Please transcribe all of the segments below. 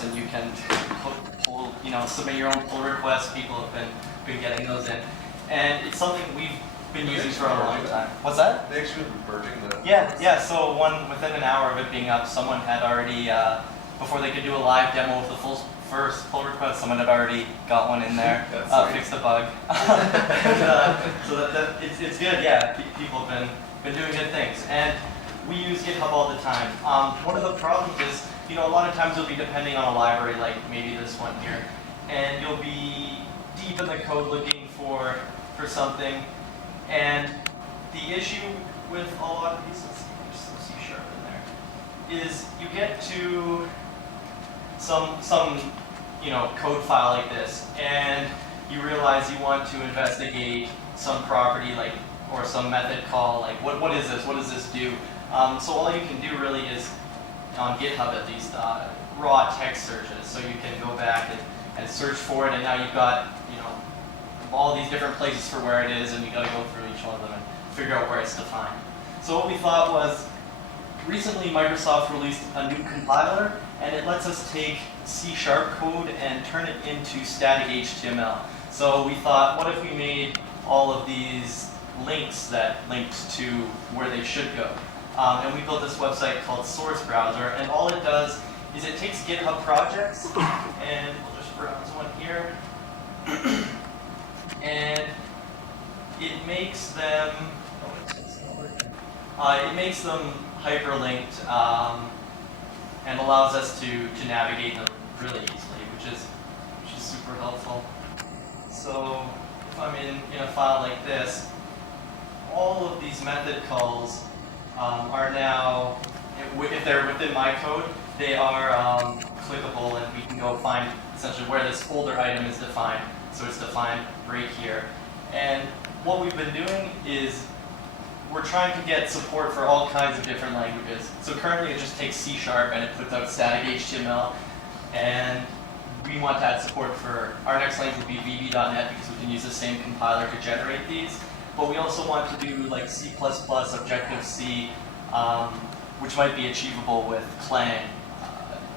source, and you can pull, submit your own pull requests. People have been getting those in, and it's something we've been using for a long time. What's that? They actually been purging the. Yeah. So within an hour of it being up, someone had already before they could do a live demo of the first pull request, someone had already got one in there, fixed a bug. So it's good. Yeah, people have been doing good things, and we use GitHub all the time. One of the problems is, a lot of times you'll be depending on a library like maybe this one here, and you'll be deep in the code looking for something, and the issue with a lot of these, let's see, there's some C# in there, is you get to some code file like this, and you realize you want to investigate some property or some method call, like what is this? What does this do? So all you can do really is, on GitHub at least, raw text searches. So you can go back and search for it, and now you've got all these different places for where it is, and you got to go through each one of them and figure out where it's defined. So what we thought was, recently Microsoft released a new compiler, and it lets us take C# code and turn it into static HTML. So we thought, what if we made all of these links that linked to where they should go? And we built this website called Source Browser, and all it does is it takes GitHub projects, and we'll just browse one here, and it makes them hyperlinked and allows us to navigate them really easily, which is super helpful. So if I'm in a file like this, all of these method calls are now, if they're within my code, they are clickable, and we can go find essentially where this folder item is defined. So it's defined right here. And what we've been doing is we're trying to get support for all kinds of different languages. So currently it just takes C# and it puts out static HTML. And we want to add support for, our next language would be VB.NET, because we can use the same compiler to generate these. But we also want to do like C++, Objective-C, which might be achievable with Clang.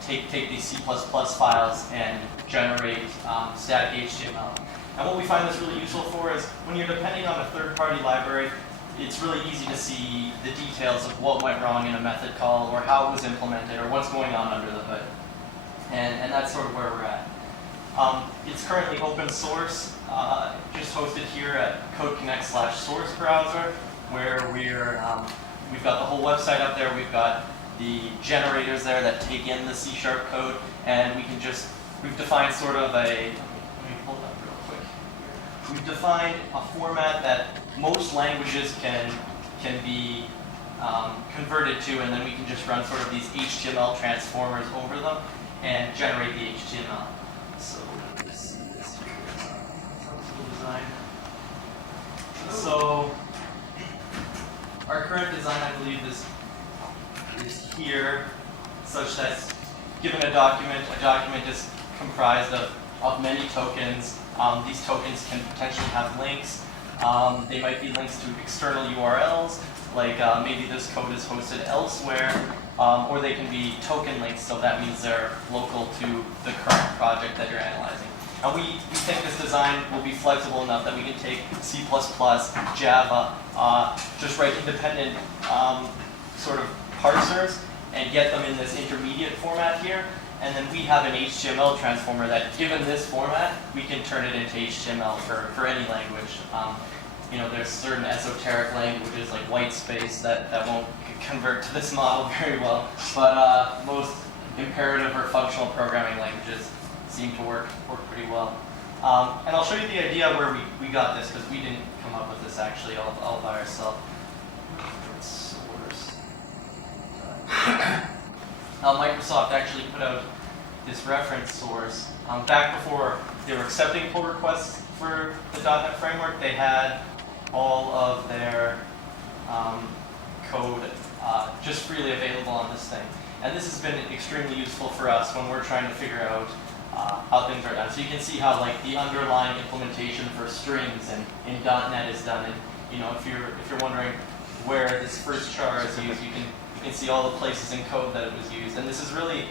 Take these C++ files and generate static HTML. And what we find this really useful for is when you're depending on a third-party library, it's really easy to see the details of what went wrong in a method call, or how it was implemented, or what's going on under the hood. And that's sort of where we're at. It's currently open source, just hosted here at CodeConnect/Source Browser, where we've got the whole website up there. We've got the generators there that take in the C# code, and we've defined sort of let me pull it up real quick. We've defined a format that most languages can be converted to, and then we can just run sort of these HTML transformers over them and generate the HTML. So let's see this here. Functional design. So our current design, I believe, is here, such that given a document is comprised of many tokens. These tokens can potentially have links. They might be links to external URLs, like maybe this code is hosted elsewhere, or they can be token links, so that means they're local to the current project that you're analyzing. And we think this design will be flexible enough that we can take C++, Java, just write independent sort of parsers and get them in this intermediate format here. And then we have an HTML transformer that, given this format, we can turn it into HTML for any language. There's certain esoteric languages like whitespace that won't convert to this model very well, but most imperative or functional programming languages seem to work pretty well. And I'll show you the idea where we got this, because we didn't come up with this actually all by ourselves. Microsoft actually put out this reference source. Back before they were accepting pull requests for the .NET framework, they had all of their code just freely available on this thing. And this has been extremely useful for us when we're trying to figure out how things are done. So you can see how the underlying implementation for strings in .NET is done. And if you're wondering where this first char is used, you can see all the places in code that it was used. And this is really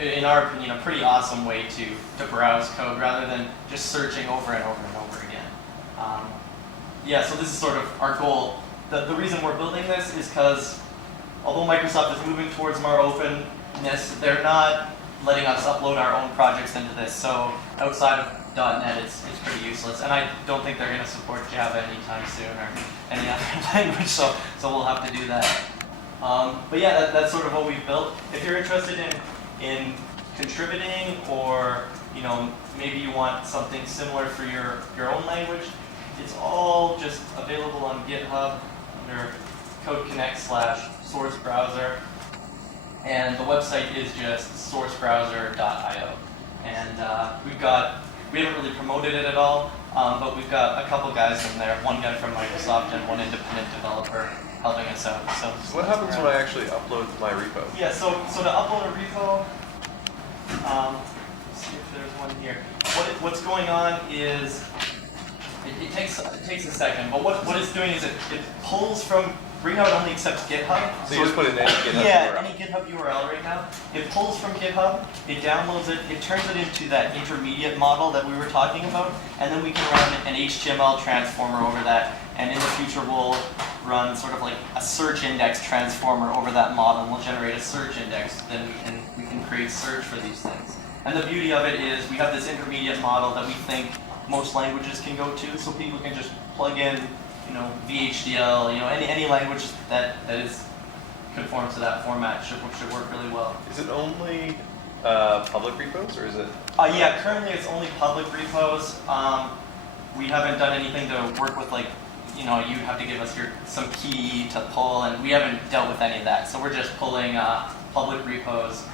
in our opinion, a pretty awesome way to browse code rather than just searching over and over and over again. Yeah, so this is sort of our goal. The reason we're building this is because although Microsoft is moving towards more openness, they're not letting us upload our own projects into this. So outside of .NET, it's pretty useless. And I don't think they're going to support Java anytime soon or any other language, so we'll have to do that. But yeah, that's sort of what we've built. If you're interested in contributing, or maybe you want something similar for your own language, it's all just available on GitHub under Code Connect/source browser, and the website is just sourcebrowser.io. And we haven't really promoted it at all, but we've got a couple guys in there, one guy from Microsoft and one independent developer helping us out. So what happens when I actually upload my repo? Yeah, so to upload a repo, let's see if there's one here. What's going on is it takes a second, but what it's doing is it pulls from. Right now it only accepts GitHub. So you just put in any GitHub URL. URL. Any GitHub URL right now. It pulls from GitHub, it downloads it, it turns it into that intermediate model that we were talking about, and then we can run an HTML transformer over that, and in the future we'll run sort of like a search index transformer over that model, and we'll generate a search index, then we can create search for these things. And the beauty of it is we have this intermediate model that we think most languages can go to, so people can just plug in VHDL, any language that is conforms to that format should work really well. Is it only public repos, or is it? Yeah, currently it's only public repos. We haven't done anything to work with you have to give us some key to pull, and we haven't dealt with any of that. So we're just pulling public repos.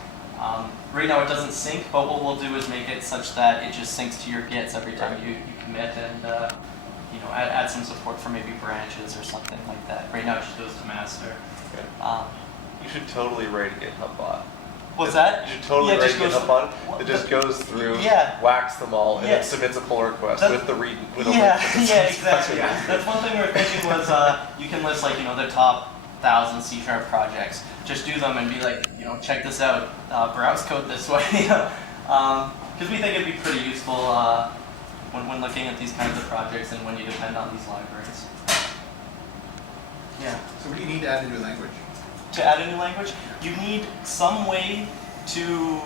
Right now it doesn't sync, but what we'll do is make it such that it just syncs to your Gits every time you commit, and add some support for maybe branches or something like that. Right now it just goes to master. Okay. You should totally write a GitHub bot. What's that? You should totally write a GitHub bot that just goes through, whacks them all, and then submits a pull request with a link. Exactly. That's one thing we were thinking was you can list the top 1,000 C# projects. Just do them and be like, check this out, browse code this way. Because we think it'd be pretty useful when looking at these kinds of projects and when you depend on these libraries. Yeah. So what do you need to add a new language? To add a new language, you need some way to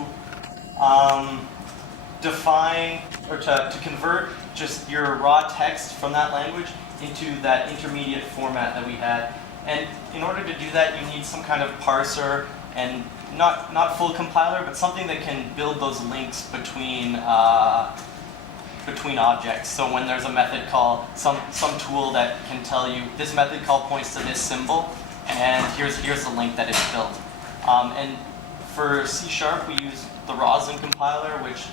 define or to convert just your raw text from that language into that intermediate format that we had. And in order to do that, you need some kind of parser and not full compiler, but something that can build those links between objects. So when there's a method call, some tool that can tell you this method call points to this symbol, and here's the link that it's built. And for C# we use the Roslyn compiler, which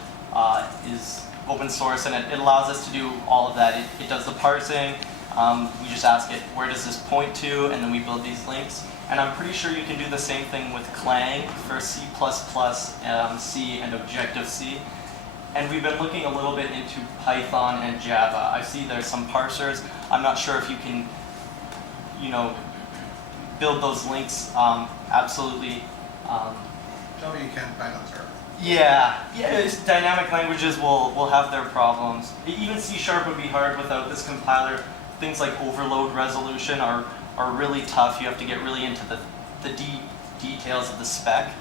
is open source, and it allows us to do all of that. It does the parsing. We just ask it, where does this point to, and then we build these links. And I'm pretty sure you can do the same thing with Clang for C++, C, and Objective-C. And we've been looking a little bit into Python and Java. I see there's some parsers. I'm not sure if you can, build those links absolutely. Java you can, Python's hard. Yeah. Dynamic languages will have their problems. Even C# would be hard without this compiler. Things like overload resolution are really tough. You have to get really into the details of the spec.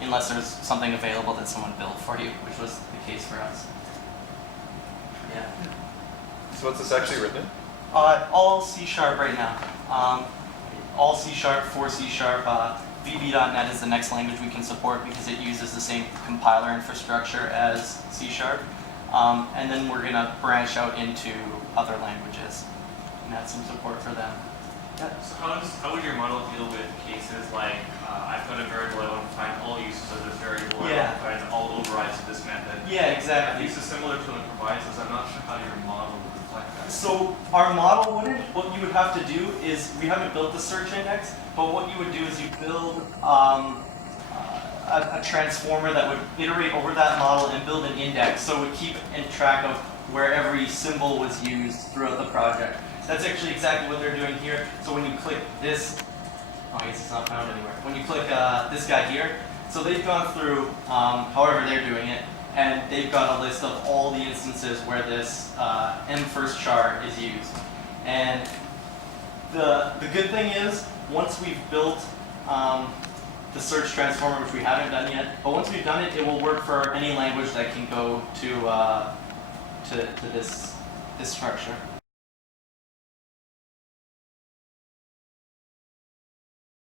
Unless there's something available that someone built for you, which was the case for us. Yeah. So what's this actually written in? All C# right now. All C# for C#. VB.NET is the next language we can support because it uses the same compiler infrastructure as C#. And then we're going to branch out into other languages and add some support for them. So how would your model deal with cases like I've got a variable, I want to find all uses of this variable, I want to find all overrides of this method? Yeah, exactly. This is similar to what it provides us. I'm not sure how your model would reflect that. So our model wouldn't. What you would have to do is, we haven't built the search index, but what you would do is you build a transformer that would iterate over that model and build an index, so it would keep in track of where every symbol was used throughout the project. That's actually exactly what they're doing here. So when you click this, I guess it's not found anywhere. When you click this guy here, So they've gone through, however they're doing it, and they've got a list of all the instances where this M1st char is used. And the good thing is, once we've built the search transformer, which we haven't done yet, but once we've done it, it will work for any language that can go to this structure.